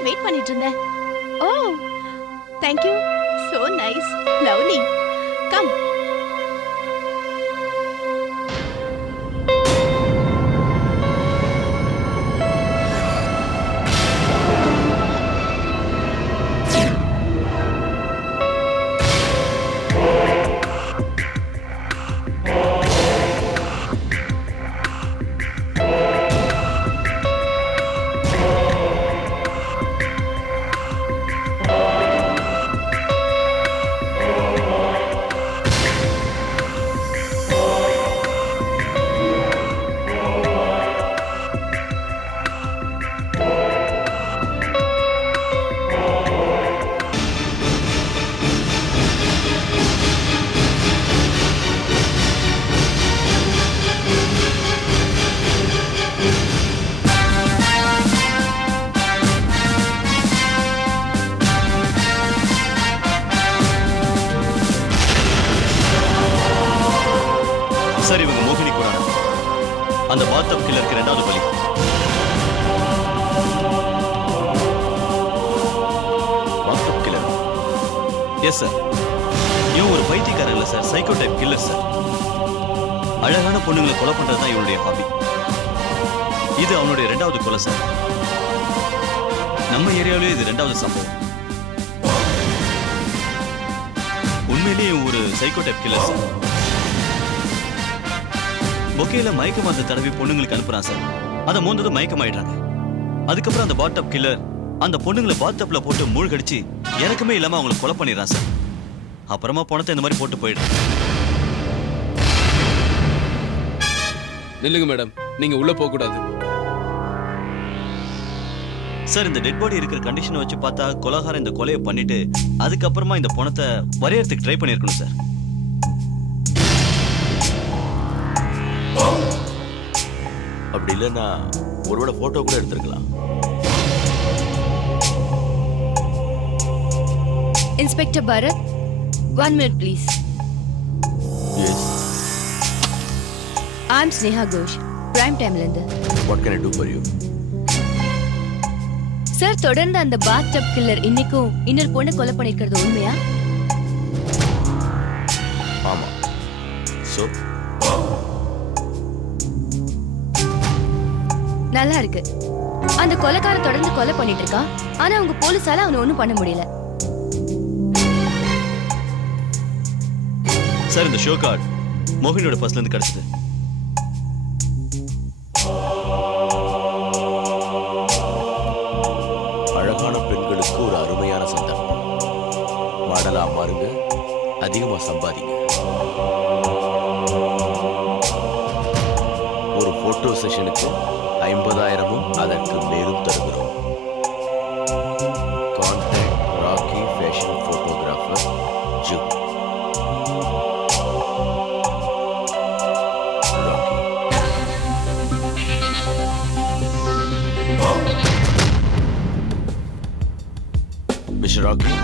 தான் வெயிட் பண்ணிட்டு இருந்தேன். ஓ thank you, so nice, lovely, come. Sir, இவங்க மோகினி குரானா, அந்த பாத்டப் கில்லருக்கு இரண்டாவது பலி. Bathtub killer? Yes sir. இவன் ஒரு பைத்தியக்காரர் இல்ல sir, psycho type killer sir. அழகான பொண்ணுங்களை கொலை பண்றது தான் இவனுடைய ஹாபி. இது அவனுடைய இரண்டாவது கொலை சார். நம்ம ஏரியாவிலே இது இரண்டாவது சம்பவம். உண்மையிலேயே ஒரு சைக்கோ டைப் கில்லர் சார். பொக்கையில மயக்க மருந்து தடவி பொண்ணுங்களுக்கு அனுப்புறான் சார். அதை மூந்தது மயக்கமாயிடுறாங்க. அதுக்கப்புறம் அந்த பாத்டப் கில்லர் அந்த பொண்ணுங்களை பாத்டப்ல போட்டு மூழ்கடிச்சு இறக்கமே இல்லாம அவங்களை கொலை பண்ணிடுறான் சார். அப்புறமா பணத்தை இந்த மாதிரி போட்டு போயிடுறான். நில்லுங்க மேடம், நீங்க உள்ள போக கூடாது. சார், இந்த டெட் பாடி இருக்கிற கண்டிஷனை வச்சு பார்த்தா கொலைகாரன் இந்த கொலையை பண்ணிட்டு அதுக்கப்புறமா இந்த பணத்தை வரையறதுக்கு ட்ரை பண்ணிருக்கணும் சார். அப்படி இல்லைன்னா ஒருவேளை போட்டோ கூட எடுத்திருக்கலாம். Inspector Bharat, 1 minute please. Yes. I'm Sneha Ghosh, Prime Time Landa. What can I do for you? Sir, தொடர்ந்து அந்த bathtub killer இன்னைக்கும் இன்னொரு பொண்ணை கொலை பண்ணிருக்கிறது உண்மையா? ஆமா. So நல்லா இருக்கு. அந்த கொலைக்கார தொடர்ந்து கொலை பண்ணிட்டு இருக்கான். ஆனா அவங்க போலீஸால அவனை ஒண்ணும் பண்ண முடியல. சார், இந்த ஷோ கார்டு மோகினியோட பர்ஸ்ல இருந்து கிடைச்சது. அழகான பெண்களுக்கு ஒரு அருமையான சந்தர்ப்பம். மாடலா மாறுங்க, அதிகமா சம்பாதிங்க. ஒரு போட்டோ செஷனுக்கு 50,000 அதற்கு மேலும் தருகிறோம். கான்டாக்ட் ராக்கி ஃபேஷன் போட்டோகிராஃபர் ஜூ. Rocky. Mister Rocky.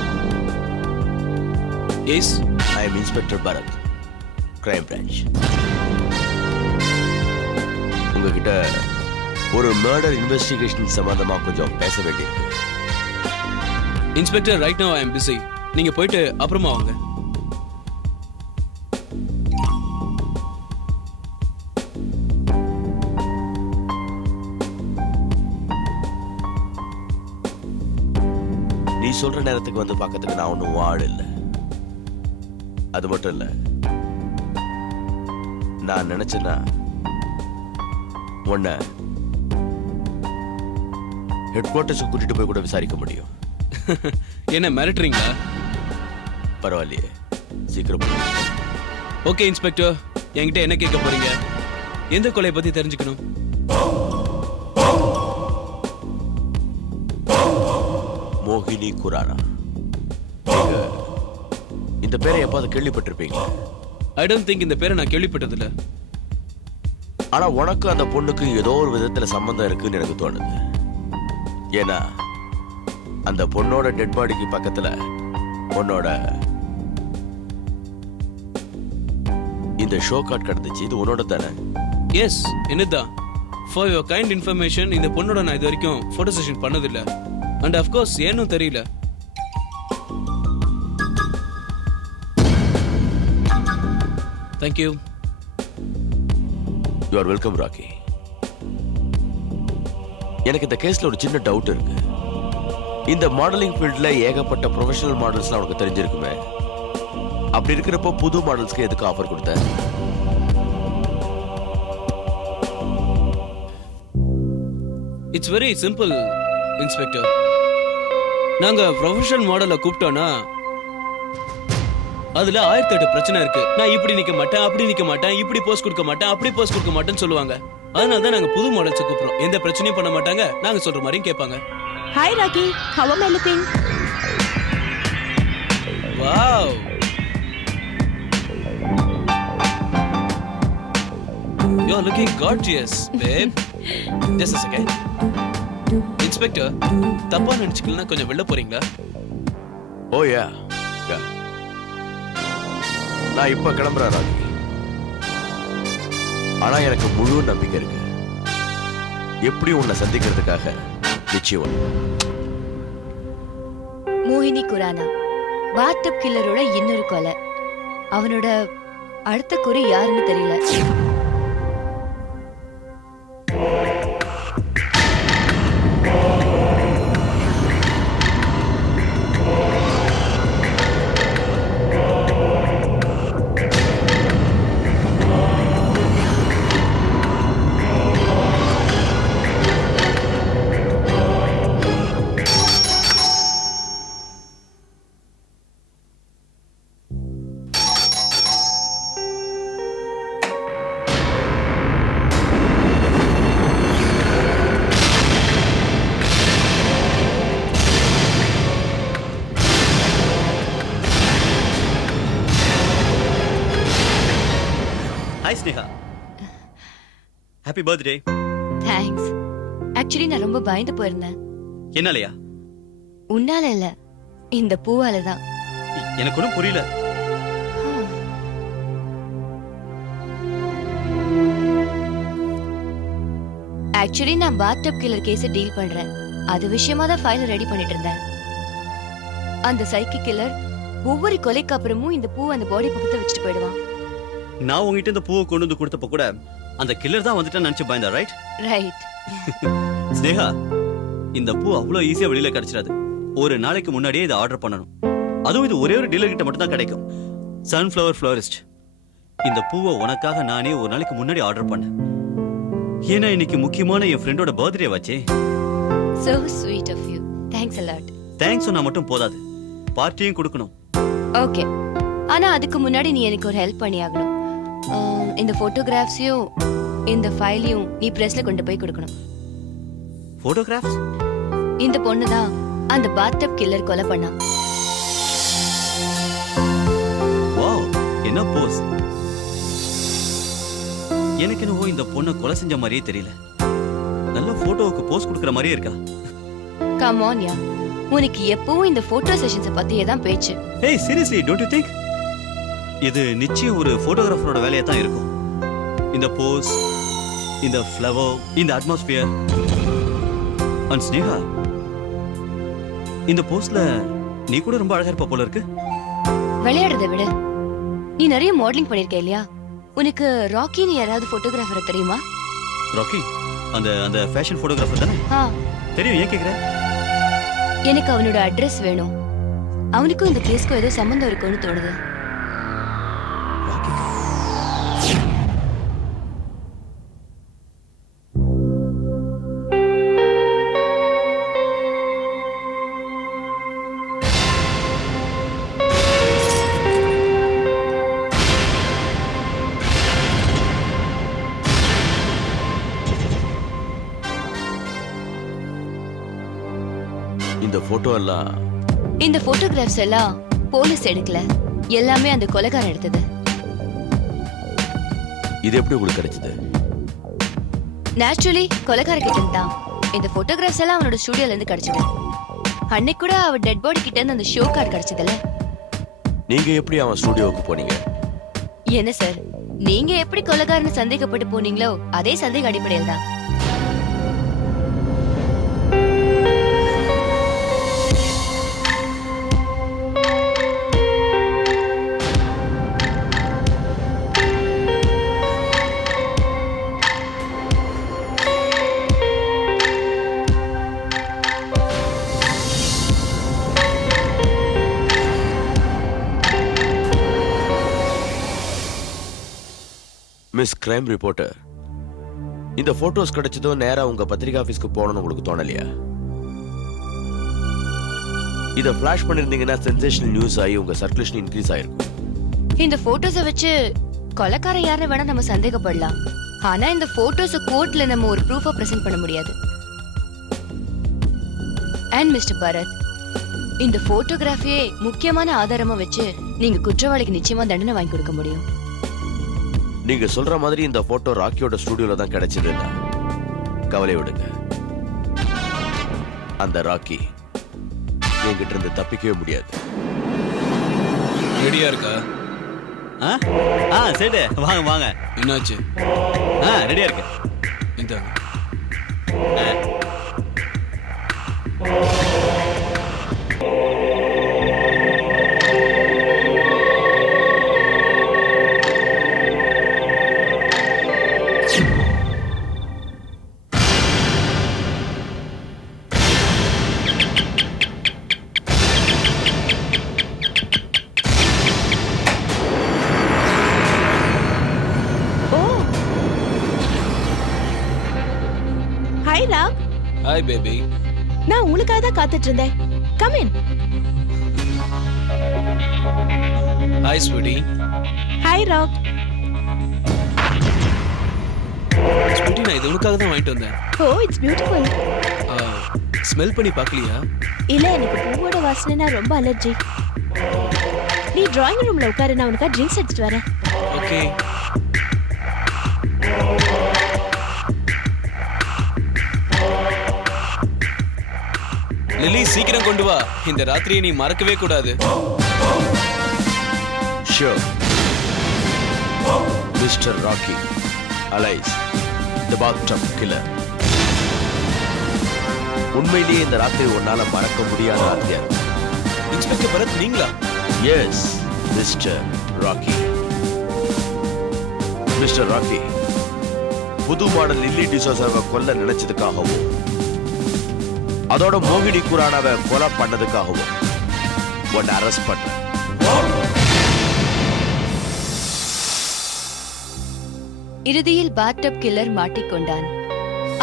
Yes, I am inspector Bharath, crime branch. உங்ககிட்ட ஒரு மர்டர் இன்வெஸ்டிகேஷன் சம்பந்தமா கொஞ்சம் பேச வேண்டியிருக்கு. இன்ஸ்பெக்டர், ரைட் நவ ஐ அம் பிஸி. நீங்க போயிட்டு அப்புறமா வாங்க. நீ சொல்ற நேரத்துக்கு வந்து பார்க்கறதுக்கு நான் ஒன்றும் ஆள் இல்லை. அது மட்டும் இல்ல, நான் நினைச்சேன்னா உன்னை ஹெட் குவார்ட்டர்ஸுக்கு கூட்டிட்டு போய் கூட விசாரிக்க முடியும். என்ன மிரட்டுறீங்களா? பரவாயில்லையே, சீக்கிரம். ஓகே இன்ஸ்பெக்டர், என்கிட்ட என்ன கேட்க போறீங்க? எந்த கொலையை பத்தி தெரிஞ்சுக்கணும்? மோகினி குரானா. நீங்க இந்த பேரை எப்பாவது கேள்விப்பட்டிருப்பீங்க? ஐ டோன்ட் திங்க் இந்த பேரை நான் கேள்விப்பட்டதில்ல. ஆனா உனக்கு அந்த பொண்ணுக்கு ஏதோ ஒரு விதத்துல சம்பந்தம் இருக்குன்னு எனக்கு தோணுது. ஏன்னா அந்த பொண்ணோட டெட் பாடிக்கு பக்கத்துல உன்னோட இந்த ஷோ கார்டு கிடந்துச்சு. இது உன்னோட தானே? எஸ், என்னதான். ஃபார் யுவர் கைண்ட் இன்ஃபர்மேஷன், இந்த பொண்ணோட நான் இது வரைக்கும் போட்டோ செஷன் பண்ணதில்லை. அண்ட் அஃப்கோர்ஸ் ஏனும் தெரியல. Thank you. You are welcome Rocky. எனக்கு இந்த கேஸ்ல ஒரு சின்ன டவுட் இருக்கு. இந்த மாடலிங் ஃபீல்ட்ல ஏகப்பட்ட ப்ரொஃபஷனல் மாடல்ஸ்லாம் உனக்கு தெரிஞ்சிருக்குமே. அப்படி இருக்கிறப்போ புது மாடல்ஸ்க்கு எதுக்கு ஆஃபர் கொடுத்த? It's very simple inspector. நாங்க ப்ரொஃபஷனல் மாடலை கூப்பிட்டோம்னா அதுல 1008 பிரச்சனை இருக்கு. நான் இப்படி நிக்க மாட்டேன், அப்படி நிக்க மாட்டேன், இப்படி போஸ்ட் கொடுக்க மாட்டேன், அப்படி போஸ்ட் கொடுக்க மாட்டேன்னு சொல்லுவாங்க. அதனால தான் நாங்க புது மாடல்ஸ் கூப்பிடுறோம். எந்த பிரச்சனையும் பண்ண மாட்டாங்க, நாங்க சொல்ற மாதிரியும் கேட்பாங்க. Hi Rocky, how am I looking? வாவ், you are looking gorgeous, babe. Just a second. Inspector, தப்பா நினைச்சுக்கலாம், கொஞ்சம் வெளில போறீங்களா? ஓ யா, நான் இப்ப கிளம்புறேன் ராக்கி. ஆனா எனக்கு முழு நம்பிக்கை இருக்கு. எப்படி உன்னை சந்திக்கிறதுக்காக நிச்சயம். மோகினி குரானா, பாத்டப் கில்லரோட இன்னொரு கொலை. அவனோட அடுத்த குறி யாருன்னு தெரியல. Hi Sneha, happy birthday. Thanks. Actually நான் ரொம்ப பயந்து போயிருந்தேன். என்னாலயா? உன்னால இல்ல, இந்த பூவால தான். எனக்கு ஒன்றும் புரியல. ஆக்சுவலி நான் பாத்டப் கில்லர் கேஸை டீல் பண்றேன். அது விஷயமா தான் ஃபைல் ரெடி பண்ணிட்டு இருந்தேன். அந்த சைக்கி கில்லர் ஒவ்வொரு கொலைக்கு அப்புறமும் இந்த பூ அந்த பாடி பக்கத்துல வச்சுட்டு போயிடுவான். நான் உங்ககிட்ட இந்த பூவை கொண்டு வந்து கொடுத்தப்ப கூட அந்த கில்லர் தான் வந்துட்டான்னு நினைச்சு பயந்தா, ரைட்? ரைட். ஸ்னேகா, இந்த பூ அவ்வளோ ஈஸியா வெளியில கிடைச்சிடாது. ஒரு நாளைக்கு முன்னாடியே இதை ஆர்டர் பண்ணணும். அதுவும் இது ஒரே ஒரு டீலர் கிட்ட மட்டும் தான் கிடைக்கும். சன்ஃப்ளவர் ஃப்ளோரிஸ்ட். இந்த பூவை உனக்காக நானே ஒரு நாளைக்கு முன்னாடி ஆர்டர் பண்ணேன். ஏன்னா இன்னைக்கு முக்கியமான என் ஃப்ரெண்டோட பர்த்டே வச்சே. So sweet of you. Thanks a lot. Thanks சொன்னா மட்டும் போதாது, பார்ட்டியும் கொடுக்கணும். ஓகே, ஆனா அதுக்கு முன்னாடி நீ எனக்கு ஒரு ஹெல்ப் பண்ணி ஆகணும். இந்த போட்டோகிராஃப்ஸையும் இந்த ஃபைலையும் நீ பிரஸ்ல கொண்டு போய் கொடுக்கணும். போட்டோகிராஃப்ஸ்? இந்த பொண்ணு தான் அந்த பாத்டப் கில்லர் கொலை பண்ணா. வாவ், என்ன போஸ். எனக்கு என்னவோ இந்த பொண்ணை கொலை செஞ்ச மாதிரியே தெரியல. நல்ல போட்டோவுக்கு போஸ் கொடுக்கற மாதிரியே இருக்கா. கம் ஆன் யா, உனக்கு எப்பவும் இந்த போட்டோ செஷன்ஸ பத்தியே தான் பேச்சு. ஏய் சீரியஸ்லி, டோன்ட் யூ திங்க் இது நிச்சயம் ஒரு போட்டோகிராஃபரோட வேலையா தான் இருக்கும். இந்த போஸ், இந்த ஃப்ளவர், இந்த அட்மாஸ்பியர். அண்ட் ஸ்னேகா, இந்த போஸ்ல நீ கூட ரொம்ப அழகா இருப்ப போல இருக்கு. விளையாடுறதை விட நீ நிறைய மாடலிங் பண்ணிருக்க இல்லையா? உனக்கு ராக்கின்னு யாராவது போட்டோகிராஃபரை தெரியுமா? ராக்கி அந்த அந்த ஃபேஷன் போட்டோகிராஃபர் தானே? தெரியும். ஏன் கேக்குற? எனக்கு அவனோட அட்ரஸ் வேணும். அவனுக்கும் இந்த கேஸ்க்கும் ஏதோ சம்பந்தம் இருக்கும்னு தோணுது. இந்த போட்டோ எல்லாம், இந்த போட்டோகிராஃப்ஸ் எல்லாம் போலீஸ் எடுக்கல, எல்லாமே அந்த கொலைகாரன் எடுத்தது. இது எப்படி உங்களுக்கு கிடைச்சது? நேச்சுரலி கொலைகார கிட்ட இருந்தான். இந்த போட்டோகிராஃப்ஸ் எல்லாம் அவனோட ஸ்டுடியோல இருந்து கிடைச்சது. அன்னைக்கு கூட அவ டெட் பாடி கிட்ட இருந்து அந்த ஷோ கார்டு கிடைச்சதுல. நீங்க எப்படி அவன் ஸ்டுடியோவுக்கு போனீங்க? என்ன சார், நீங்க எப்படி கொலைகாரன்னு சந்தேகப்பட்டு போனீங்களோ அதே சந்தேக அடிப்படையில் தான். மிஸ் கிரைம் ரிப்போர்ட்டர், இந்த போட்டோஸ் கிடைச்சதும் நேரா உங்க பத்திரிகை ஆபீஸ்க்கு போகணும்னு உங்களுக்கு தோணலையா? இத ஃபிளாஷ் பண்ணிருந்தீங்கன்னா சென்சேஷனல் நியூஸ் ஆகி உங்க சர்க்குலேஷன் இன்க்ரீஸ் ஆயிருக்கும். இந்த போட்டோஸ வச்சு கொலைக்காரன் யாரை வேணா நம்ம சந்தேகப்படலாம். ஆனா இந்த போட்டோஸ கோர்ட்ல நம்ம ஒரு ப்ரூஃபா பிரசன்ட் பண்ண முடியாது. அண்ட் மிஸ்டர் பரத், இந்த போட்டோகிராஃபியே முக்கியமான ஆதாரமா வச்சு நீங்க குற்றவாளிக்கு நிச்சயமா தண்டனை வாங்கி கொடுக்க முடியும். நீங்க சொல்ற மாதிரி இந்த போட்டோ ராக்கியோட ஸ்டுடியோல தான் கிடைச்சதுன்னா கவலை விடுங்க. அந்த ராக்கி என்கிட்ட இருந்து தப்பிக்கவே முடியாது. ரெடியா இருக்கா? சேட்டு வாங்க வாங்க. என்னாச்சு? ரெடியா இருக்கு. இந்த ஹாய் ராவ். Hi baby. நான் உங்களுக்காக தான் காத்துட்டு இருந்தேன். Come in. Hi sweetie. Hi Rao. Sweetie, நான் இது உனக்காக தான் வாங்கிட்டு வந்தேன். ஓ, இட்ஸ் பியூட்டிஃபுல். ஸ்மெல் பண்ணி பார்க்கலையா? இல்ல, எனக்கு பூவோட வாசனைனா ரொம்ப அலர்ஜி. நீ டிராயிங் ரூம்ல உட்காரு, நான் உனக்கு ட்ரிங்க்ஸ் எடுத்துட்டு வரேன். ஓகே. லில்லி, சீக்கிரம் கொண்டு வா. இந்த ராத்திரியை நீ மறக்கவே கூடாது. ஷூர். மிஸ்டர் ராக்கி அலைஸ் தி பாத்டப் கில்லர். உண்மையிலேயே இந்த ராத்திரி உன்னால மறக்க முடியாத ராத்திரியா இருக்கும். இன்ஸ்பெக்டர் பரத், நீங்களா? S mister rakhi. Mister rakhi, புது மாடல் லில்லி டிசோசாவை கொல்ல நினைச்சதுக்காகவும் அதோட மோகினி குரானாவை கொலை பண்ணதுக்காகவும் உன்னை அரெஸ்ட் பண்றேன். இறுதியில் பாத்டப் கில்லர் மாட்டிக்கொண்டான்.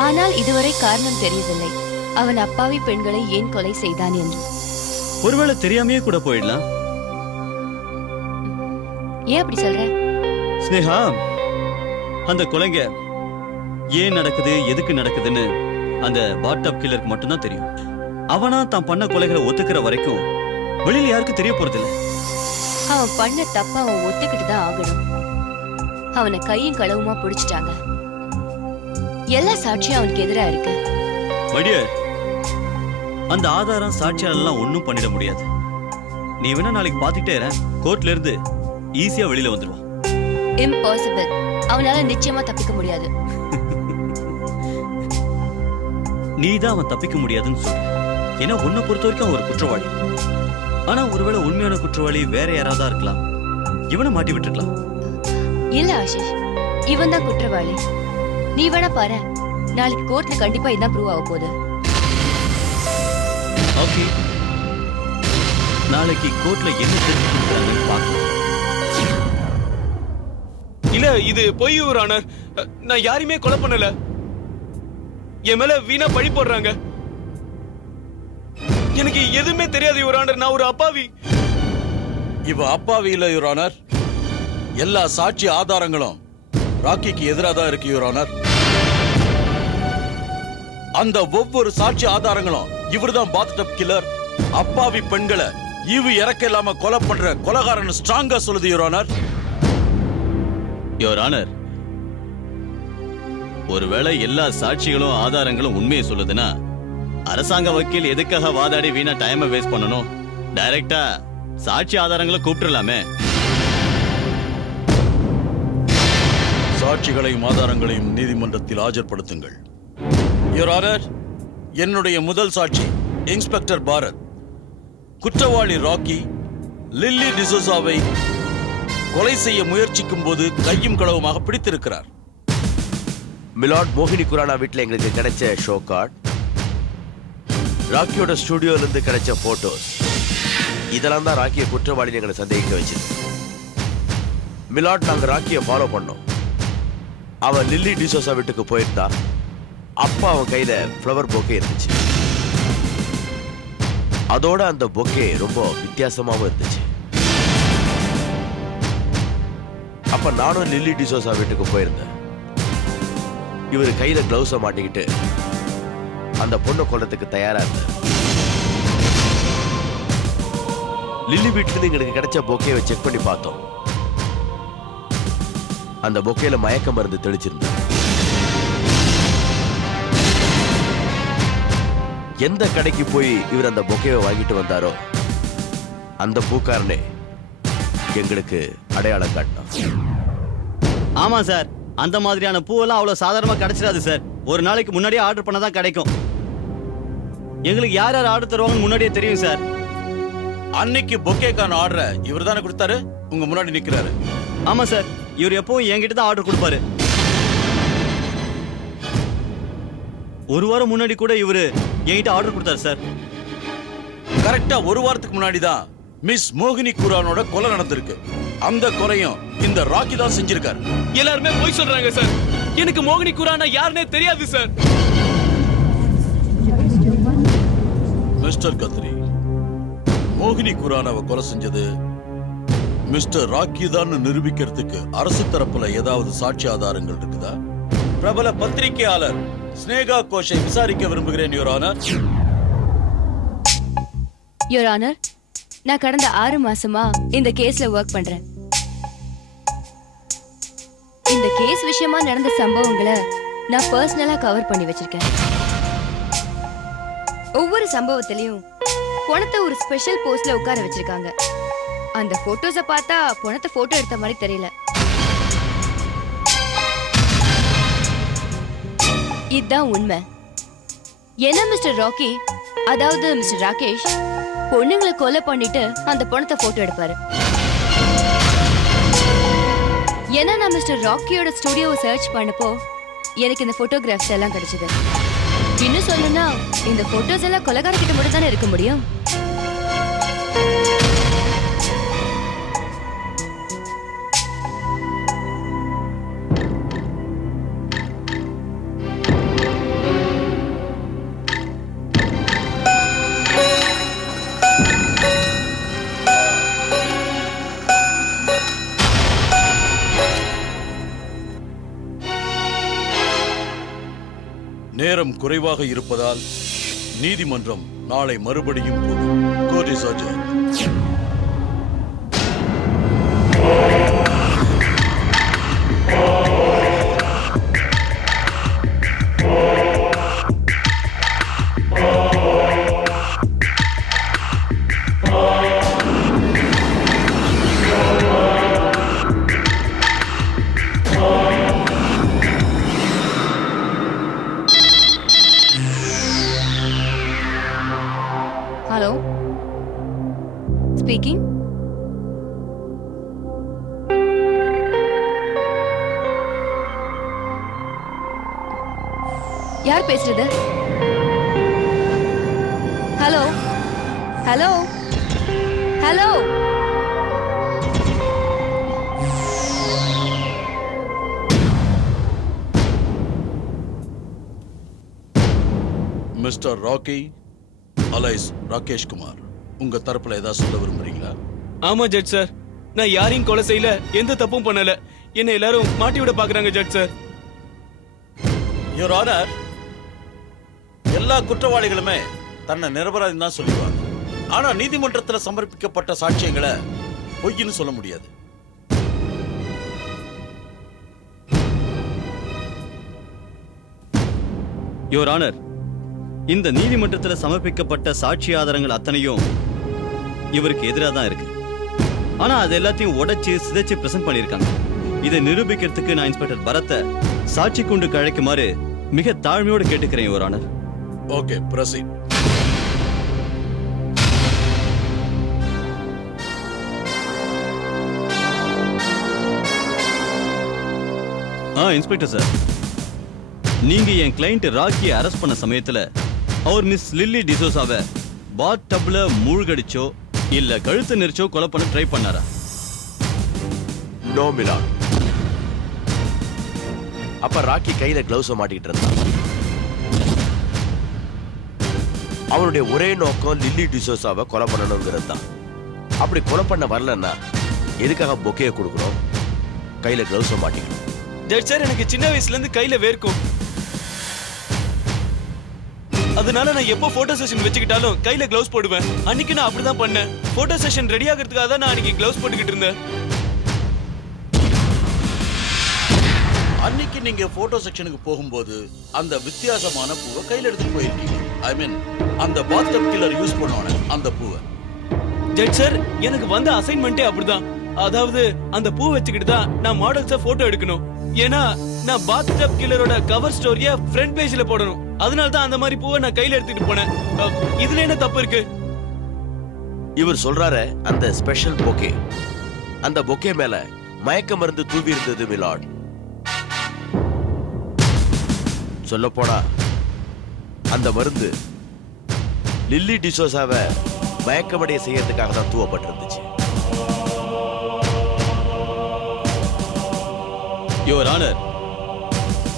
ஆனால் இதுவரை காரணம் தெரியவில்லை. அவன் அப்பாவி பெண்களை ஏன் கொலை செய்தான் என்று. ஒருவேளை தெரியாமையே கூட போயிடலாம். ஏன் அப்படி சொல்ற? ஸ்னேகா, அந்த கொலைங்க ஏன் நடக்குது, எதுக்கு நடக்குதுன்னு அந்த பாத்டப் கில்லருக்கு மட்டும்தான் தெரியும். அவனா தான் பண்ண கொலைகளை ஒத்துக்கிற வரைக்கும் வெளியில யாருக்கும் தெரிய போறதில்ல. அவன் பண்ண தப்ப அவன் ஒத்துக்கிட்டு தான் ஆகணும். அவனை கையும் களவுமா பிடிச்சிட்டாங்க. எல்லா சாட்சியும் அவனுக்கு எதிரா இருக்கு. வடியர், அந்த ஆதாரம் சாட்சியால எல்லாம் ஒண்ணும் பண்ணிட முடியாது. நீ வேணா நாளைக்கு பாத்துக்கிட்டே இரு, கோர்ட்ல இருந்து ஈஸியா வெளியில வந்துடுவான். இம்பாசிபிள். அவனால நிச்சயமா தப்பிக்க முடியாது. நீதான் அவன் தப்பிக்க முடியாதுன்னு சொல்ற. ஏன்னா உன்னை பொறுத்த வரைக்கும் அவன் ஒரு குற்றவாளி. ஆனா ஒருவேளை உண்மையான குற்றவாளி வேற யாராவது இருக்கலாம். இவனை மாட்டி விட்டுருக்கலாம். இல்ல ஆஷிஷ், இவன் தான் குற்றவாளி. நீ வேணா பாரு, நாளைக்கு கோர்ட்ல கண்டிப்பா இதான் ப்ரூவ் ஆக போகுது. ஓகே, நாளைக்கு கோர்ட்ல என்ன தெரிஞ்சுக்கிறாங்கன்னு பார்க்கலாம். இல்ல, இது பொய் யுவர் ஆனர். நான் யாரையுமே கொலை பண்ணல. என் மேல வீணா பழி போடுறாங்க. எனக்கு எதுவுமே தெரியாது யுவர் ஆனர். நான் ஒரு அப்பாவி. இவ அப்பாவி இல்ல யுவர் ஆனர். எல்லா சாட்சி ஆதாரங்களும் ராக்கிக்கு எதிராக தான் இருக்கு யுவர் ஆனர். அந்த ஒவ்வொரு சாட்சி ஆதாரங்களும் இவர்தான் பாத்டப் கில்லர், அப்பாவி பெண்களை ஈவு இறக்க இல்லாம கொலை பண்ற கொலைகாரன் ஸ்ட்ராங்கா சொல்லுது யுவர் ஆனர். யுவர் ஆனர், ஒருவேளை எல்லா சாட்சிகளும் ஆதாரங்களும் உண்மையை சொல்லுதுன்னா அரசாங்க வக்கீல் எதுக்காக வாதாடி வீணா டைமை வேஸ்ட் பண்ணணும்? டைரக்டா சாட்சி ஆதாரங்களை கூப்பிட்டுலாமே. சாட்சிகளையும் ஆதாரங்களையும் நீதிமன்றத்தில் ஆஜர்படுத்துங்கள். யுவர் ஆனர், என்னுடைய முதல் சாட்சி இன்ஸ்பெக்டர் பாரத் குற்றவாளி ராக்கி லில்லி டிசோசாவை கொலை செய்ய முயற்சிக்கும் போது கையும் களவுமாக பிடித்திருக்கிறார். மிலாட் மோகினி குரானா வீட்டுல எங்களுக்கு கிடைச்ச ஷோ கார்டு, ராக்கியோட ஸ்டுடியோல இருந்து கிடைச்ச போட்டோஸ், இதெல்லாம் தான் ராக்கிய குற்றவாளின்னு எங்களை சந்தேகிக்க வச்சது. மிலாட், நாங்க ராக்கிய ஃபாலோ பண்ணோம். அவன் லில்லி டிசோசா வீட்டுக்கு போயிருந்தா. அப்பா அவன் கையில ஃப்ளவர் பொக்கே இருந்துச்சு. அதோட அந்த பொக்கே ரொம்ப வித்தியாசமாவும் இருந்துச்சு. அப்ப நானும் லில்லி டிசோசா வீட்டுக்கு போயிருந்தேன். இவர் கையில கிளவுஸ மாட்டிக்கிட்டு அந்த பொண்ணை கொல்றதுக்கு தயாரா இருந்தார். லில்லி வீட்டுக்கு எங்களுக்கு கிடைச்ச பொக்கேவை செக் பண்ணி பார்த்தோம். அந்த பொக்கேல மயக்க மருந்து தெளிச்சிருந்தார். எந்த கடைக்கு போய் இவர் அந்த பொக்கேவை வாங்கிட்டு வந்தாரோ அந்த பூக்காரனே எங்களுக்கு அடையாளம் காட்டினான். ஆமா சார், அந்த மாதிரியான பூவெல்லாம் அவ்வளவு சாதாரணமா கிடைச்சிடாது சார். ஒரு நாளைக்கு முன்னாடியே ஆர்டர் பண்ணதான் கிடைக்கும். எங்களுக்கு யார் யார் ஆர்டர் தருவாங்கன்னு முன்னாடியே தெரியும் சார். அன்னைக்கு பொக்கேக்கான ஆர்டரை இவர் தானே கொடுத்தாரு, உங்க முன்னாடி நிக்கிறாரு. ஆமா சார், இவர் எப்பவும் என்கிட்ட தான் ஆர்டர் கொடுப்பாரு. ஒரு வாரம் முன்னாடி கூட இவரு என்கிட்ட ஆர்டர் கொடுத்தாரு சார். கரெக்டா ஒரு வாரத்துக்கு முன்னாடி தான் மிஸ் மோகினி குரானோட கொலை நடந்திருக்கு. அந்த கொலையும் இந்த ராக்கி தான் செஞ்சிருக்காரு. எல்லாருமே போய் சொல்றாங்க சார். எனக்கு மோகினி குரானா யாருன்னே தெரியாது சார். மிஸ்டர் கத்ரி, மோகினி குரானாவை கொலை செஞ்சது மிஸ்டர் ராக்கி தான் நிரூபிக்கிறதுக்கு அரசு தரப்புல ஏதாவது சாட்சி ஆதாரங்கள் இருக்குதா? பிரபல பத்திரிகையாளர் ஸ்னேகா கோஷை விசாரிக்க விரும்புகிறேன் யுவர் ஆனர். யுவர் ஆனர், நான் கடந்த 6 மாசமா இந்த கேஸ்ல ஒர்க் பண்றேன். இந்த கேஸ் விஷயமா நடந்த சம்பவங்களை நான் பர்சனலா கவர் பண்ணி வச்சிருக்கேன். ஒவ்வொரு சம்பவத்திலையும் பணத்தை ஒரு ஸ்பெஷல் போஸ்ட்ல உட்கார வச்சிருக்காங்க. அந்த போட்டோஸ பார்த்தா பணத்தை போட்டோ எடுத்த மாதிரி தெரியல. இதுதான் உண்மை. என்ன மிஸ்டர் ராக்கி, அதாவது மிஸ்டர் ராகேஷ், பொண்ணுங்களை கொலை பண்ணிட்டு அந்த பணத்தை போட்டோ எடுப்பாரு. ஏன்னா நான் மிஸ்டர் ராக்கியோட ஸ்டுடியோவை சர்ச் பண்ணப்போ எனக்கு இந்த போட்டோகிராஃப்ஸ் எல்லாம் கிடைச்சது. இன்னும் சொல்லணும்னா இந்த போட்டோஸ் எல்லாம் கொலைகாரர்கிட்ட மட்டும் தானே இருக்க முடியும். நேரம் குறைவாக இருப்பதால் நீதிமன்றம் நாளை மறுபடியும் கூடும். Court is adjourned. Hello, speaking. யார் பேசுறது? Hello hello hello. Mister Rocky alias Rakesh Kumar, உங்க தரப்புல ஏதாவது சொல்ல விரும்புறீங்களா? ஆமா ஜட்ஜ் சார், நான் யாரையும் கொலை செய்யல, எந்த தப்பும் பண்ணல. என்ன எல்லாரும் மாட்டி விட பாக்குறாங்க ஜட்ஜ் சார். யுவர் ஆனர், எல்லா குற்றவாளிகளுமே தன்னை நிரபராதி தான் சொல்லுவாங்க. ஆனா நீதிமன்றத்தில் சமர்ப்பிக்கப்பட்ட சாட்சியங்களை பொய்ன்னு சொல்ல முடியாது. யுவர் ஆனர், இந்த நீதிமன்றத்தில் சமர்ப்பிக்கப்பட்ட சாட்சி ஆதாரங்கள் அத்தனையும் இவருக்கு எதிராக தான் இருக்கு. ஆனா அது எல்லாத்தையும் உடைச்சு சிதைச்சு பிரசன்ட் பண்ணியிருக்காங்க. இதை நிரூபிக்கிறதுக்கு நான் இன்ஸ்பெக்டர் பரத்தை சாட்சி கொண்டு கழைக்குமாறு மிக தாழ்மையோடு கேட்டுக்கிறேன் your honour. Okay, proceed. Inspector sir, நீங்க என் கிளையண்ட் ராக்கியை அரெஸ்ட் பண்ண சமயத்துல அவர் மிஸ் லில்லி டிசோசாவை பாத் டப்ல மூழ்கடிச்சோ இல்ல கழுத்து நெரிச்சோ கொலை பண்ண ட்ரை பண்ணாரா? No milord. அப்ப ராக்கி கையில கிளவுஸ மாட்டிக்கிட்டு இருந்தான். அவனுடைய ஒரே நோக்கம் லில்லி டிசோசாவை கொலை பண்ணணுங்கிறது தான். அப்படி கொலை பண்ண வரலன்னா எதுக்காக பொக்கையை கொடுக்கணும், கையில கிளவுஸ மாட்டிக்கணும். ஜட்ஜ் சார், எனக்கு சின்ன வயசுல இருந்து கையில வேர்க்கும். அதனால நான் எப்போ போட்டோ செஷன் வச்சுக்கிட்டாலும் கையில கிளவுஸ் போடுவேன். அன்னைக்கு நான் அப்படிதான் பண்ணேன். போட்டோ செஷன் ரெடி ஆகிறதுக்காக தான் நான் அன்னைக்கு கிளவுஸ் போட்டுக்கிட்டு இருந்தேன். அன்னைக்கு நீங்க போட்டோ செக்ஷனுக்கு போகும்போது அந்த வித்தியாசமான பூவை கையில எடுத்துட்டு போயிருக்கீங்க. ஐ மீன் அந்த பாத்டப் கில்லர் யூஸ் பண்ணுவானே அந்த பூவை. ஜட்ஜ் சார், எனக்கு வந்த அசைன்மெண்டே அப்படிதான். அதாவது அந்த பூ வச்சுக்கிட்டு தான் நான் மாடல்ஸ போட்டோ எடுக்கணும். ஏன்னா நான் பாத்டப் கில்லரோட கவர் ஸ்டோரிய ஃப்ரண்ட் பேஜ்ல போடணும். அதனால தான் அந்த மாதிரி பூவை நான் கையில எடுத்துட்டு போனேன். இதுல என்ன தப்பு இருக்கு? இவர் சொல்றாரு அந்த ஸ்பெஷல் பொக்கே, அந்த பொக்கே மேல மயக்க மருந்து தூவி இருந்தது மிலாட். சொல்ல போனா அந்த மருந்து லில்லி டிசோசாவை மயக்கமடைய செய்யறதுக்காக தான் தூவப்பட்டிருந்துச்சு. யுவர் ஆனர்,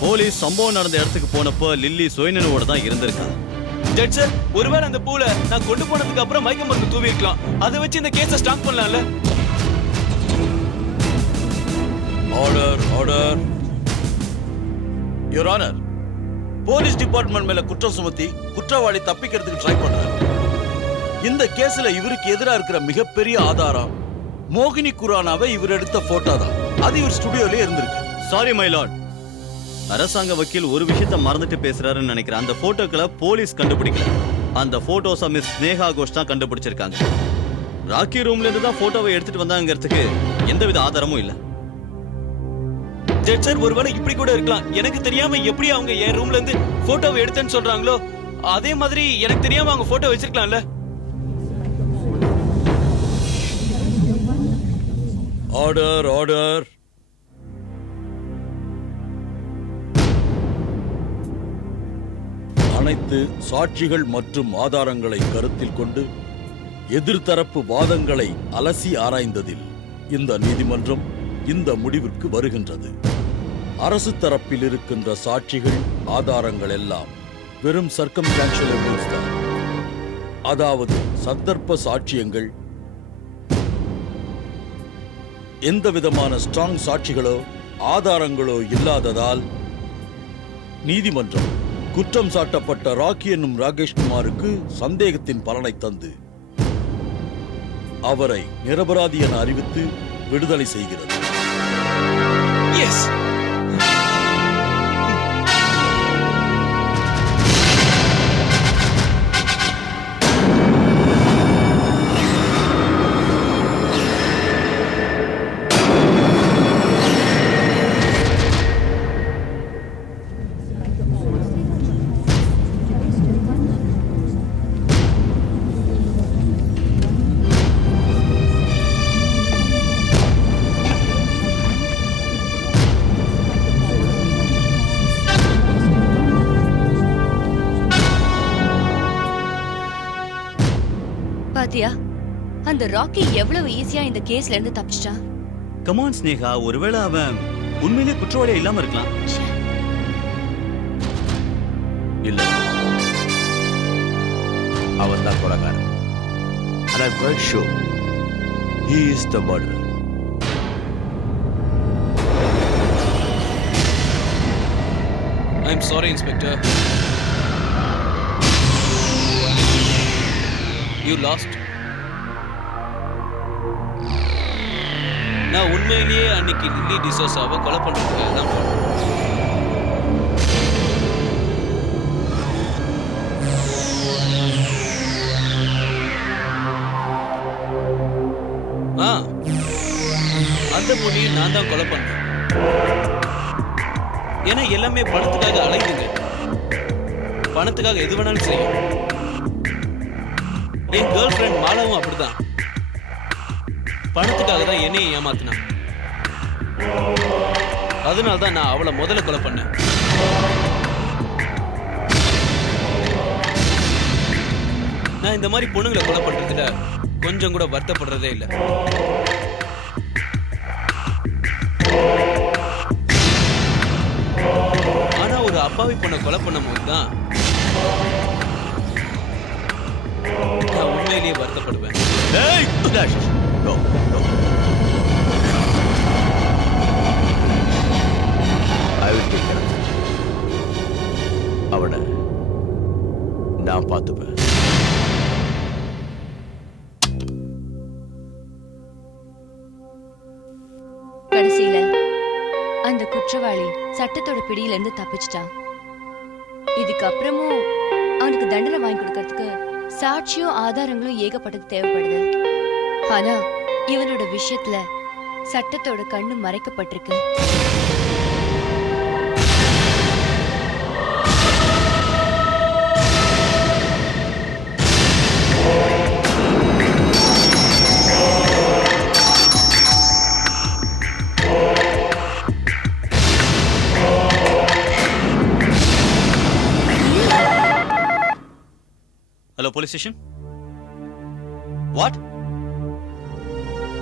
போலீஸ் சம்பவம் நடந்த இடத்துக்கு போனப்போ லில்லி சுயநினைவோட தான் இருந்திருக்கா. ஜட்ஜ் சார், ஒருவேளை அந்த பூல நான் கொண்டு போனதுக்கு அப்புறம் மயக்க மருந்து தூவி இருக்கலாம். அதை வச்சு இந்த கேஸை ஸ்டாக் பண்ணலாம்ல. Order order. Your honour, police department மேல குற்றம் சுமத்தி குற்றவாளி தப்பிக்கிறதுக்கு ட்ரை பண்றாரு. இந்த கேஸ்ல இவருக்கு எதிராக இருக்கிற மிகப்பெரிய ஆதாரம் மோகினி குரானாவை இவர் எடுத்த போட்டோ தான். அது இவர் ஸ்டுடியோலயே இருந்திருக்கு. சாரி மை லார்ட், அரசாங்க வக்கீல் ஒரு விஷயத்தை மறந்துட்டு பேசுறாருன்னு நினைக்கிறேன். அந்த போட்டோக்களை போலீஸ் கண்டுபிடிக்கல. அந்த போட்டோஸை மிஸ் ஸ்னேகா கோஷ் தான் கண்டுபிடிச்சிருக்காங்க. ராக்கி ரூம்ல இருந்து தான் போட்டோவை எடுத்துட்டு வந்தாங்கிறதுக்கு எந்தவித ஆதாரமும் இல்ல. ஜட்ஜ் சார், ஒருவேளை இப்படி கூட இருக்கலாம். எனக்கு தெரியாம எப்படி அவங்க என் ரூம்ல இருந்து போட்டோவை எடுத்தேன்னு சொல்றாங்களோ அதே மாதிரி எனக்கு தெரியாம அவங்க போட்டோ வச்சிருக்கலாம்ல. Order order. அனைத்து சாட்சிகள் மற்றும் ஆதாரங்களை கருத்தில் கொண்டு எதிர்த்தரப்பு வாதங்களை அலசி ஆராய்ந்ததில் இந்த நீதிமன்றம் இந்த முடிவிற்கு வருகின்றது. அரசு தரப்பில் இருக்கின்ற சாட்சிகள் ஆதாரங்கள் எல்லாம் வெறும் சர்க்கம்ஸ்டான்ஷியல் எவிடன்ஸ் தான். அதாவது சந்தர்ப்ப சாட்சியங்கள். எந்த விதமான ஸ்ட்ராங் சாட்சிகளோ ஆதாரங்களோ இல்லாததால் நீதிமன்றம் குற்றம் சாட்டப்பட்ட ராக்கி என்னும் ராகேஷ் குமாருக்கு சந்தேகத்தின் பலனை தந்து அவரை நிரபராதி என அறிவித்து விடுதலை செய்கிறது. எஸ். பாத்தியா, அந்த ராக்கி எவ்வளவு ஈஸியா இந்த கேஸ்ல இருந்து தப்பிச்சிட்டான். கமான் ஸ்னேகா, ஒருவேளை அவன் உண்மையிலே குற்றவாளியா இல்லாம இருக்கலாம். இல்ல, அவன் தான் கொலைகாரன். And I'm quite sure he is the murderer. I'm sorry, Inspector. You lost. நான் உண்மையிலேயே அன்னைக்கு லில்லி டிசோசாவை கொலை பண்றதுக்காக தான் போனேன். அந்த பொண்ணையை நான் தான் கொலை பண்றேன். ஏன்னா எல்லாமே பணத்துக்காக அலையுதுங்க. பணத்துக்காக எது வேணாலும் செய்யும். என் கேர்ள் ஃப்ரெண்ட் மாலாவும் அப்படிதான். பணத்துக்காக தான் என்னையை ஏமாத்தினான். அதனால தான் நான் அவளை முதல்ல கொலை பண்ணேன். நான் இந்த மாதிரி பொண்ணுங்களை கொலை பண்றதுல கொஞ்சம் கூட வருத்தப்படுறதே இல்லை. அப்பாவி பொண்ணை கொலை பண்ணும் போதுதான் நான் உண்மையிலேயே வருத்தப்படுவேன். ஏய், Ashish, no, no. I will take care of it. அவனை நான் பார்த்துப்பேன். கடைசியில அந்த குற்றவாளி சட்டத்தோட பிடியில இருந்து தப்பிச்சிட்டான். இதுக்கப்புறமும் அவனுக்கு தண்டனை வாங்கி கொடுக்கறதுக்கு சாட்சியும் ஆதாரங்களும் ஏகப்பட்டது தேவைப்படுது. ஆனா இவனோட விஷயத்துல சட்டத்தோட கண்ணு மறைக்கப்பட்டிருக்கு. Hello police station. வாட்?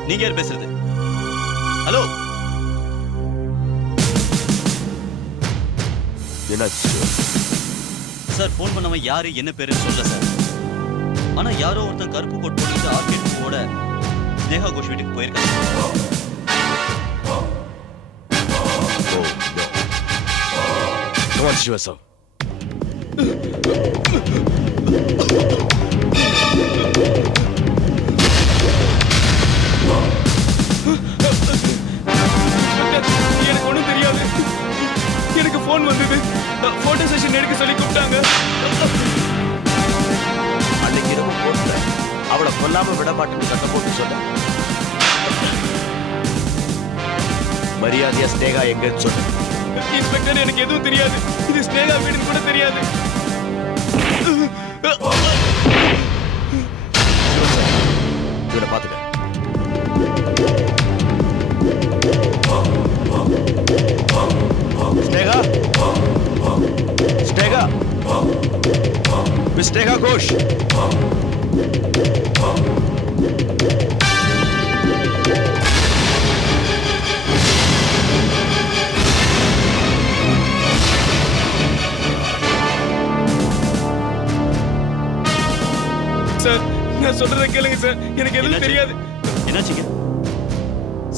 நீங்க யார் பேசுறது? ஹலோ, என்னாச்சு? சார் ஃபோன் பண்ணவன் யாரு என்ன பேருன்னு சொல்ல சார். ஆனா யாரோ ஒருத்தன் கருப்பு கோட் போட்டு ஆர்கேட் பூவோட ஸ்னேகா கோஷ் வீட்டுக்கு போயிருக்காங்க. Oh, no. Come on, Shivasav. எனக்கு ஒண்ணும் தெரியாது. எனக்கு போன் வந்தது. போட்டோ செஷன் எடுக்க சொல்லி கூப்பிட்டாங்க. அன்னைக்கு இரவு போட்டு அவளை கொல்லாம விட மாட்டேன்னு சத்தம் போட்டு சொன்ன. மரியாதையா ஸ்னேகா எங்கன்னு சொன்ன. இன்ஸ்பெக்டர், எனக்கு எதுவும் தெரியாது. இது ஸ்னேகா வீடுன்னு கூட தெரியாது. இவனை பாத்துக்க. ஸ்னேகா, ஸ்னேகா, மிஸ் ஸ்னேகா கோஷ். சார், நான் சொல்றத கேளுங்க சார். எனக்கு எதுவும் தெரியாது. என்னாச்சுங்க?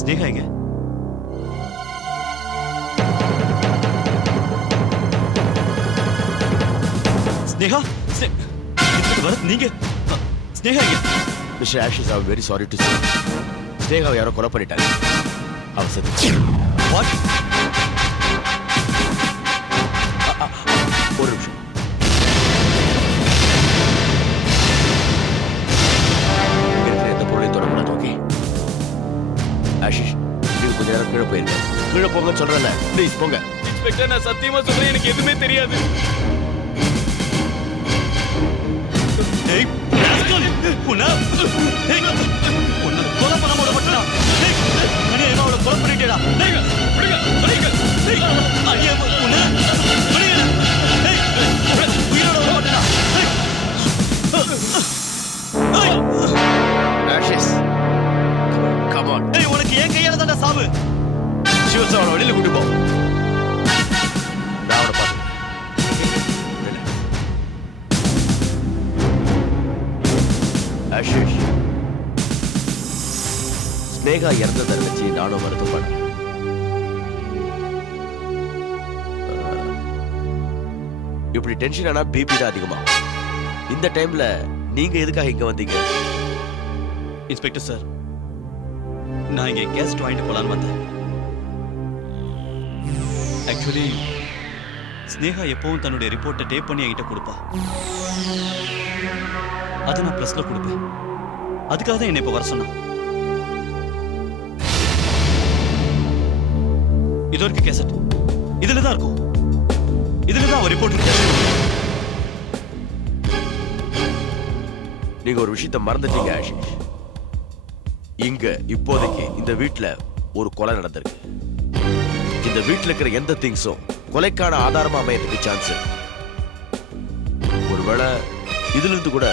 ஸ்னேகா எங்க? ஸ்னேகா, பரத், நீங்க ஸ்னேகா எங்க? Mister Ashish, I am very sorry to say. ஸ்னேகாவை யாரோ கொலை பண்ணிட்டாங்க. அவ செத்து. வாட்? ஒரு நிமிஷம். இருக்கிற எந்த பொருளையும் தொடக்கூடாது, ஓகே? ஆஷிஷ், நீங்க கொஞ்ச நேரம் கீழே போயிருங்க. கீழே போங்கன்னு சொல்றேன்ல, ப்ளீஸ் போங்க. இன்ஸ்பெக்டர், நான் சத்தியமா சொல்றேன், எனக்கு எதுவுமே தெரியாது. ஏய், ராஸ்கல்! உன்னை கொலை பண்ண மாட்டேனா? நீ அவளை கொலை பண்ணிட்டேடா. உயிரோட வர மாட்டேனா? Ashish, come on. ஏய், உனக்கு ஏன் கையால தான்டா சாவு. சிவசாவ அவனை வெளியில கூட்டு போ. நான் அவனை பார்த்து. ஆஷிஷ், ஸ்னேகா இறந்ததை நினைச்சு நானும் வருத்தப்பட்டேன். இப்படி டென்ஷன் ஆனா பிபி தான் அதிகமா. இந்த டைம்ல நீங்க எதுக்காக இங்க வந்தீங்க? இன்ஸ்பெக்டர் சார், நான் இங்க கெஸ்ட் வாங்கிட்டு போலான்னு வந்தேன். ஆக்சுவலி ஸ்னேகா எப்பவும் தன்னுடைய ரிப்போர்ட்டை டேப் பண்ணி என்கிட்ட கொடுப்பா. அதை நான் ப்ரெஸ்ல கொடுப்பேன். அதுக்காக தான் என்னை இப்ப வர சொன்னான். இது ஒரு கேசட். இதுல தான் இருக்கும். இதுல தான் ஒரு ரிப்போர்ட் இருக்கு. நீங்க ஒரு விஷயத்தை மறந்துட்டீங்க ஆஷிஷ். இங்க இப்போதைக்கு இந்த வீட்ல ஒரு கொலை நடந்திருக்கு. இந்த வீட்ல இருக்கிற எந்த திங்ஸும் கொலைக்கான ஆதாரமா அமையறதுக்கு சான்ஸ் இருக்கு. ஒருவேளை இதுல இருந்து கூட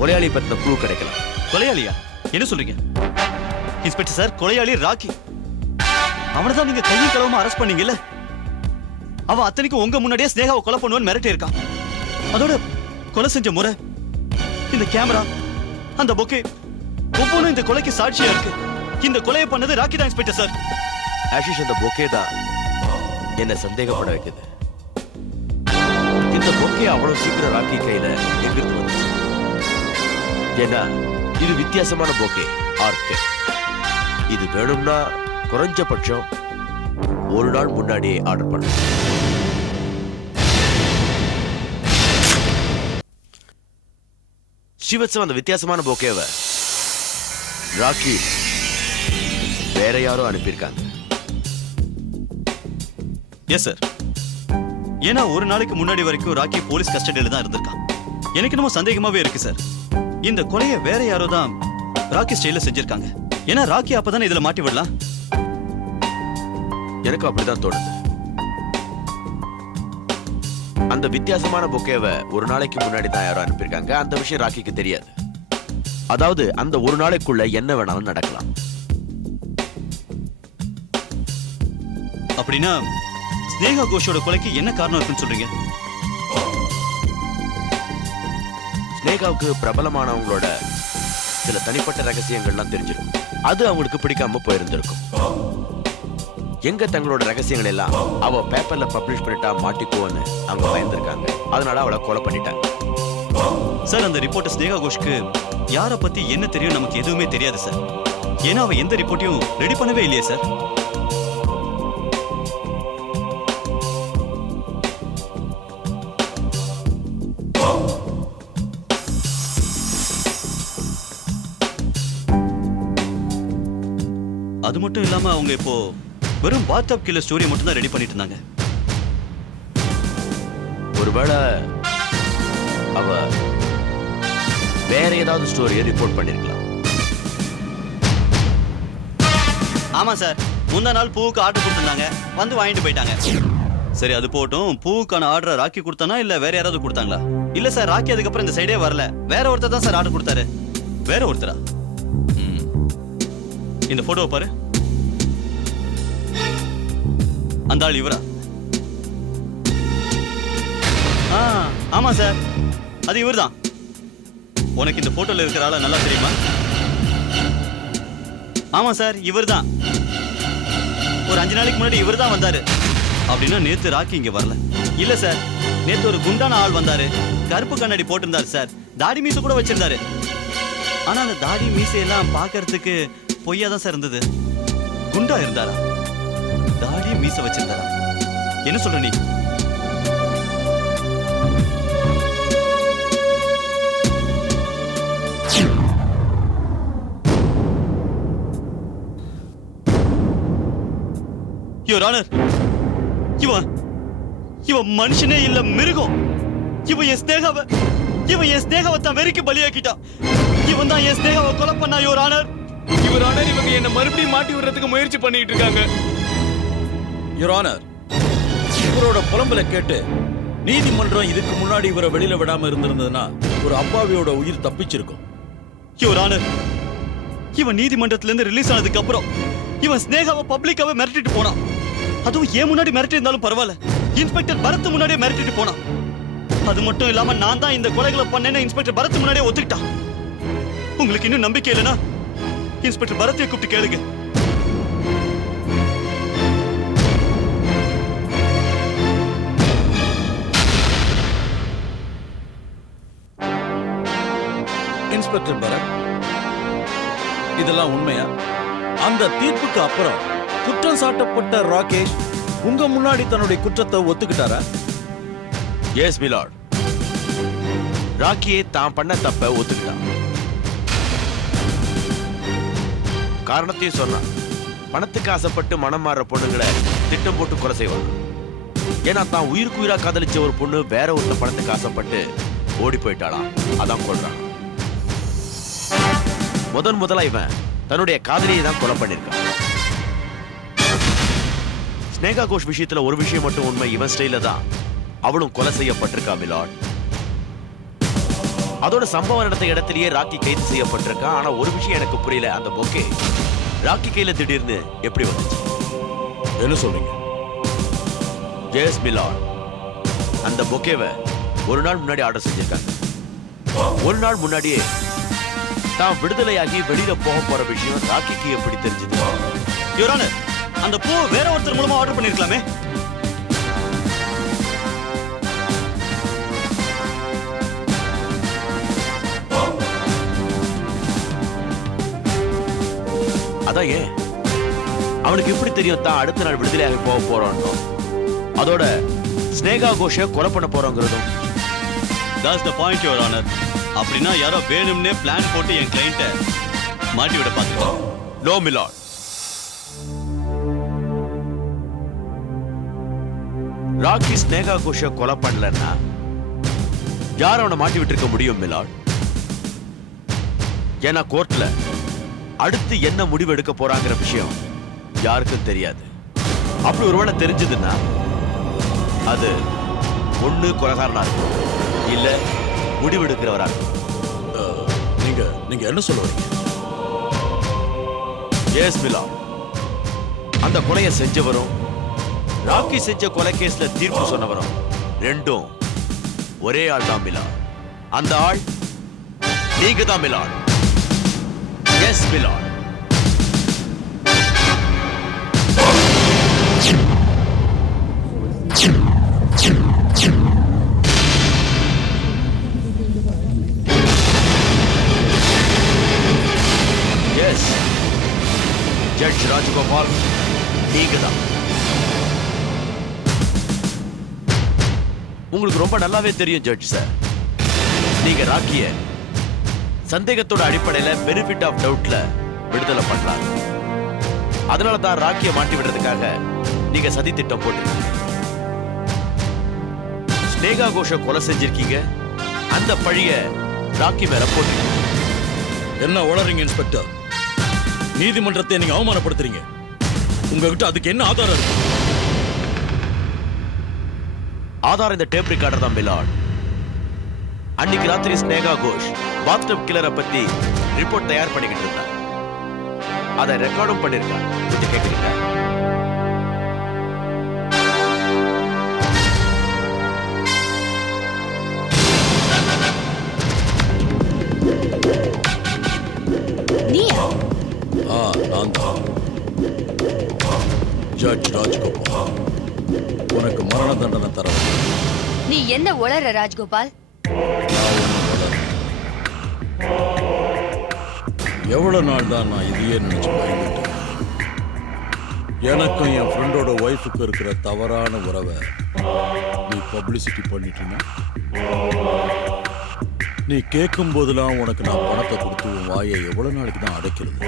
கொலையாளி பத்தின க்ளூ கிடைக்கலாம். கொலையாளியா? என்ன சொல்றீங்க இன்ஸ்பெக்டர் சார்? கொலையாளி ராக்கி. அவனை தான் நீங்க கையும் களவுமா அரெஸ்ட் பண்ணீங்கல்ல? அவன் அத்தனைக்கும் உங்க முன்னாடியே ஸ்னேகாவை கொலை பண்ணுவான்னு மிரட்டி இருக்கான். அதோட கொலை செஞ்ச முறை, இந்த கேமரா, அந்த பொக்கே, ஒவ்வொன்றும் இந்த கொலைக்கு சாட்சியா இருக்கு. இந்த கொலையை பண்ணது ராக்கி தான் இன்ஸ்பெக்டர் சார். ஆஷிஷ், அந்த பொக்கே தான் என்ன சந்தேகப்பட வைக்குது. இந்த பொக்கே அவ்வளவு சீக்கிரம் ராக்கி கையில எங்கிருந்து வந்துச்சு? ஏன்னா இது வித்தியாசமான பொக்கே, ஆர்க்கு. இது வேணும்னா குறைஞ்சபட்சம் ஒரு நாள் முன்னாடியே ஆர்டர் பண்ண. ஸ்ரீவத்சம் அந்த வித்தியாசமான பொக்கேவை ராக்கி வேற யாரோ அனுப்பியிருக்காங்க. Yes sir. ஏன்னா ஒரு நாளைக்கு முன்னாடி வரைக்கும் ராக்கி போலீஸ் கஸ்டடியில தான் இருந்திருக்கான். எனக்கு என்னமோ சந்தேகமாவே இருக்கு சார். இந்த கொலையை வேற யாரோ தான் ராக்கி ஸ்டைல செஞ்சிருக்காங்க. ஏன்னா ராக்கி அப்பதானே இதுல மாட்டி விடலாம். எனக்கு அப்படிதான் தோணுது. அந்த வித்தியாசமான பொக்கேவை ஒரு நாளைக்கு முன்னாடி தான் யாரோ அனுப்பியிருக்காங்க. அந்த விஷயம் ராக்கிக்கு தெரியாது. அதாவது அந்த ஒரு நாளைக்குள்ள என்ன வேணாலும் நடக்கலாம். அப்படின்னா ஸ்னேகா கோஷோட கொலைக்கு என்ன காரணம் இருக்குன்னு சொல்றீங்க? ஸ்னேகாவுக்கு பிரபலமானவங்களோட சில தனிப்பட்ட ரகசியங்கள்லாம் தெரிஞ்சிருக்கும். அது அவங்களுக்கு பிடிக்காம போயிருந்திருக்கும். எங்க தங்களோட ரகசியங்கள் எல்லாம் அவ பேப்பர்ல பப்ளிஷ் பண்ணிட்டா மாட்டிக்குவோன்னு அவங்க பயந்துருக்காங்க. அதனால அவளை கொலை பண்ணிட்டாங்க. சார், அந்த ரிப்போர்ட் ஸ்னேகா கோஷ்க்கு யாரை பத்தி என்ன தெரியும் நமக்கு எதுவுமே தெரியாது சார். ஏன்னா அவ எந்த ரிப்போர்ட்டையும் ரெடி பண்ணவே இல்லையே சார். அது மட்டும் இல்லாம அவங்க இப்போ வெறும் பாத்டப் கில்லர் ஸ்டோரி மட்டும் தான் ரெடி பண்ணிட்டு இருந்தாங்க. ஒருவேளை அவ வேற ஏதாவது ஸ்டோரியை ரிப்போர்ட் பண்ணிருக்கலாம். ஆமா சார், முந்தா நாள் பூவுக்கு ஆர்டர் கொடுத்திருந்தாங்க, வந்து வாங்கிட்டு போயிட்டாங்க. சரி, அது போட்டும். பூவுக்கான ஆர்டரை ராக்கி கொடுத்தானா இல்ல வேற யாராவது கொடுத்தாங்களா? இல்ல சார், ராக்கி அதுக்கப்புறம் இந்த சைடே வரல. வேற ஒருத்தர் தான் சார் ஆர்டர் கொடுத்தாரு. வேற ஒருத்தரா? இந்த போட்டோவை பாரு. அந்த ஆள் இவரா? ஆமா சார், அது இவர்தான். உனக்கு இந்த போட்டோல இருக்கிற ஆள நல்லா தெரியுமா? ஆமா சார், இவர்தான். ஒரு 5 நாளைக்கு முன்னாடி இவர்தான் வந்தாரு. அப்படின்னா நேத்து ராக்கி இங்க வரல. இல்ல சார், நேத்து ஒரு குண்டான ஆள் வந்தாரு. கருப்பு கண்ணாடி போட்டிருந்தாரு சார். தாடி மீசை கூட வச்சிருந்தாரு. ஆனா அந்த தாடி மீசையெல்லாம் பாக்குறதுக்கு பொய்யாதான் சார் இருந்தது. குண்டா இருந்தாரா? தாடி மீசை வச்சிருந்தாரா? என்ன சொல்ற நீ? யுவர் ஆனர், இவன் மனுஷனே இல்ல, மிருகம். இவன் என் ஸ்னேகாவை தான் வெறிக்கு பலியாக்கிட்டான். இவன் தான் என் ஸ்னேகாவை கொலை பண்ணா. யுவர் ஆனர், இவங்க என்ன மறுபடியும் மாட்டி விடுறதுக்கு முயற்சி பண்ணிட்டு இருக்காங்க. யுவர் ஆனர், இவரோட புலம்பலை கேட்டு நீதிமன்றம் இதுக்கு முன்னாடி இவரை வெளியில விடாம இருந்திருந்ததுன்னா ஒரு அப்பாவியோட உயிர் தப்பிச்சிருக்கும். யுவர் ஆனர், இவன் நீதிமன்றத்துல இருந்து ரிலீஸ் ஆனதுக்கு அப்புறம் இவன் ஸ்னேகாவை பப்ளிக்காவே மிரட்டிட்டு போனான். அதுவும் ஏன் முன்னாடி மிரட்டி இருந்தாலும் பரவாயில்ல, இன்ஸ்பெக்டர் பரத் முன்னாடியே மிரட்டிட்டு போனான். அது மட்டும் இல்லாம நான் தான் இந்த கொலைகளை பண்ணேன்னு இன்ஸ்பெக்டர் பரத் முன்னாடியே ஒத்துக்கிட்டான். உங்களுக்கு இன்னும் நம்பிக்கை இல்லைன்னா இன்ஸ்பெக்டர் பரத்தை கூப்பிட்டு கேளுங்க. இன்ஸ்பெக்டர் பரத், இதெல்லாம் உண்மையா? அந்த தீர்ப்புக்கு அப்புறம் குற்றம் சாட்டப்பட்ட ராகேஷ் உங்க முன்னாடி தன்னுடைய குற்றத்தை ஒத்துக்கிட்டாரா? எஸ் மிலார்ட், ராக்கியே தான் பண்ண தப்ப ஒத்துக்கிட்டான். காரணத்தையும் சொன்னான். பணத்துக்கு ஆசைப்பட்டு மனம் மாற பொண்ணுங்களை திட்டம் போட்டு கொலை செய்வாங்க. ஏன்னா தான் உயிருக்கு உயிரா காதலிச்ச ஒரு பொண்ணு வேற ஒருத்த பணத்துக்கு ஆசைப்பட்டு ஓடி போயிட்டாளாம். அதான் கொல்றான். முதலா இவன் தன்னுடைய காதலியை தான் கொலை பண்ணிருக்கான். ஸ்னேகா கோஷ் விஷயத்துல ஒரு விஷயம் மட்டும் உண்மை, இவன் ஸ்டைல தான் அவளும் கொலை செய்யப்பட்டிருக்கா மிலார்ட். அதோட சம்பவம் நடந்த இடத்திலேயே ராக்கி கைது செய்யப்பட்டிருக்கா. ஆனா ஒரு விஷயம் எனக்கு புரியல, அந்த பொக்கே ராக்கி கையில திடீர்னு எப்படி வந்துச்சு? என்ன சொல்றீங்க? ஜெயஸ் மிலாட் அந்த பொக்கேவை ஒரு நாள் முன்னாடி ஆர்டர் செஞ்சிருக்காங்க. ஒரு நாள் முன்னாடியே தான் விடுதலையாகி வெளியில போக போற விஷயம் ராக்கிக்கு எப்படி தெரிஞ்சது? யுவர் ஆனர், அந்த பூ வேற ஒருத்தர் மூலமா ஆர்டர் பண்ணிருக்கலாமே. அதான் ஏன் அவனுக்கு எப்படி தெரியும் தான் அடுத்த நாள் விடுதலையாகி போக போறோம்? அதோட ஸ்னேகா கோஷ கொலை பண்ண போறோங்கிறதும். That's the point, your honour. அப்படின்னா யாரோ வேணும்னே பிளான் போட்டு என் கிளையண்ட்டை மாட்டி விட பார்த்துருக்கோம். நோ மிலாட், ராக்கி ஸ்னேகா கோஷ கொலை பண்ணலன்னா யார் அவனை மாட்டி விட்டுருக்க முடியும் மிலாட்? ஏன்னா கோர்ட்ல அடுத்து என்ன முடிவு எடுக்க போறாங்கிற விஷயம் யாருக்கும் தெரியாது. அப்படி ஒருவேளை தெரிஞ்சதுன்னா அது ஒண்ணு கொலைகாரனா இருக்கும், இல்ல முடிவெடுக்கிறவரா இருக்கும். நீங்க என்ன சொல்ல வரீங்க? எஸ் மிலாட், அந்த கொலையை செஞ்சவரும் ராக்கி செஞ்ச கொலை கேஸ்ல தீர்ப்பு சொன்னவரும் ரெண்டும் ஒரே ஆள் தான் மிலாட். அந்த ஆள் நீங்க தான் milord. Yes milord. Yes judge Rajagopal, நீங்க தான். உங்களுக்கு ரொம்ப நல்லாவே தெரியும் ஜட்ஜ் சார், நீங்க ராக்கிய சந்தேகத்தோட அடிப்படையில பெனிஃபிட் ஆஃப் டவுட்ல விடுதலை பண்றாங்க. அதனால தான் ராக்கிய மாட்டி விடுறதுக்காக நீங்க சதி திட்டம் போட்டிருக்கீங்க. ஸ்னேகா கோஷ கொலை செஞ்சிருக்கீங்க, அந்த பழிய ராக்கி மேல போட்டிருக்கீங்க. என்ன உளறீங்க இன்ஸ்பெக்டர்? நீதிமன்றத்தை நீங்க அவமானப்படுத்துறீங்க. உங்ககிட்ட அதுக்கு என்ன ஆதாரம் இருக்கு? ஆதாரம் இந்த டேப் ரெக்கார்டர் தான் மிலாட். அன்னைக்கு ராத்திரி ஸ்னேகா கோஷ் பாத்டப் கில்லரை பத்தி ரிப்போர்ட் தயார் பண்ணிக்கிட்டு இருந்தா. அதை ரெக்கார்டும் பண்ணிருக்காங்க. கொஞ்சம் கேக்குறீங்க? நீயா? நான் தான் ஜட்ஜ் ராஜ்கோபால். உனக்கு மரண தண்டனை தர நீ என்ன உளற ராஜ்கோபால்? எவ்வளவு நாள் தான் நான் இதையே நினைச்சு பயந்துட்டு. எனக்கும் என் ஃப்ரெண்டோட ஒய்ஃபுக்கு இருக்கிற தவறான உறவை நீ பப்ளிசிட்டி பண்ணிட்டீங்க. நீ கேட்கும் போதெல்லாம் உனக்கு நான் பணத்தை கொடுத்து உன் வாயை எவ்வளவு நாளைக்கு தான் அடைக்கிறது?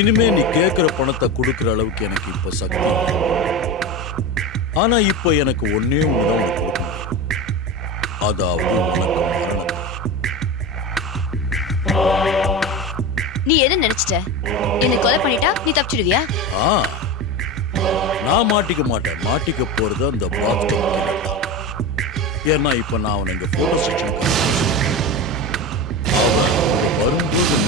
இனிமே நீ கேட்கிற பணத்தை கொடுக்கிற அளவுக்கு எனக்கு இப்ப சக்தி இல்லை. ஆனா இப்ப எனக்கு ஒன்னே ஒண்ணுதான் உனக்கு கொடுக்க முடியும். அதாவது உனக்கு மரணம். நீ என்ன நினைச்சிட்ட? என்ன கொலை பண்ணிட்டா நீ தப்பிச்சிடுவியா? நான் மாட்டிக்க மாட்டேன். மாட்டிக்க போறது அந்த பாத்டப் கில்லர் தான். ஏன்னா இப்ப நான் அவனை இங்க போட்டோ செக்ஷன் வரும்போது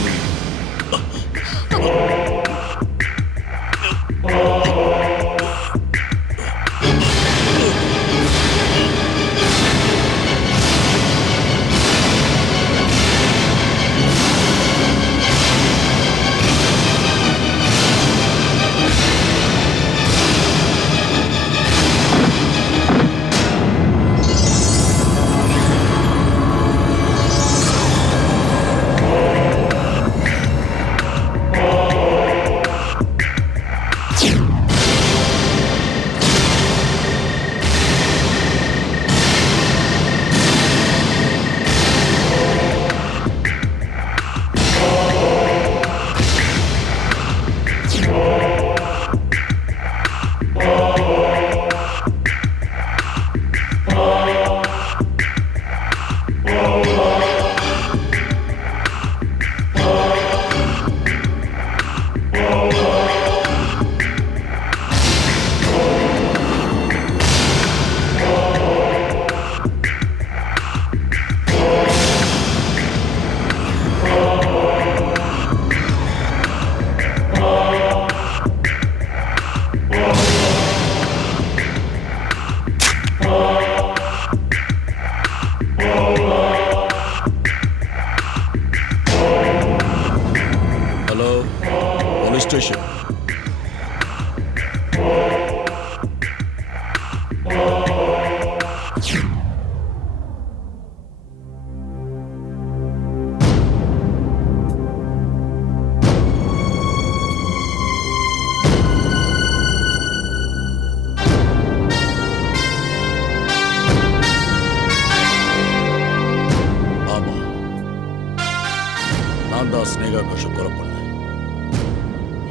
ஸ்னேகா கோஷ கொலை பண்ண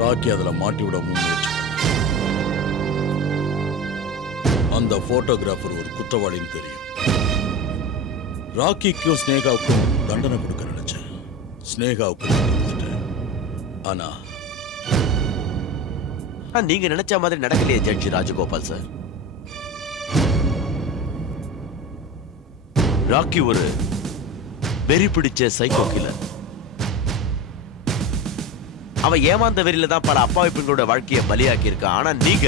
ராக்கி அதுல மாட்டி விட முயற்சி பண்ண. அந்த போட்டோகிராஃபர் ஒரு குற்றவாளின்னு தெரியும். ராக்கிக்கும் ஸ்னேகாவுக்கும் தண்டனை கொடுக்க நினைச்சேன். ஸ்னேகாவுக்கு கொடுத்துட்டேன். ஆனா நீங்க நினைச்ச மாதிரி நடக்கலையே ஜட்ஜி ராஜகோபால் சார். ராக்கி ஒரு வெறி பிடிச்ச சைக்கோ கில்லர். அவன் ஏமாந்த வெறியில தான் பல அப்பாவி பெண்களோட வாழ்க்கையை பலியாக்கி இருக்கான். ஆனா நீங்க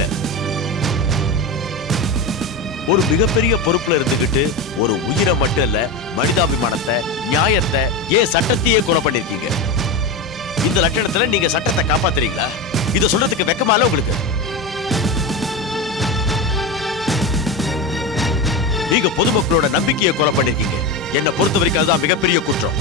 ஒரு மிகப்பெரிய பொறுப்புல இருந்துகிட்டு ஒரு உயிரை மட்டும் இல்ல, மனிதாபிமானத்தை, நியாயத்தை, ஏன் சட்டத்தையே கொலை பண்ணிருக்கீங்க. இந்த லட்சணத்துல நீங்க சட்டத்தை காப்பாத்துறீங்களா? இத சொல்றதுக்கு வெக்கமால உங்களுக்கு? நீங்க பொதுமக்களோட நம்பிக்கையை கொலை பண்ணிருக்கீங்க. என்னை பொறுத்த வரைக்கும் அதுதான் மிகப்பெரிய குற்றம்.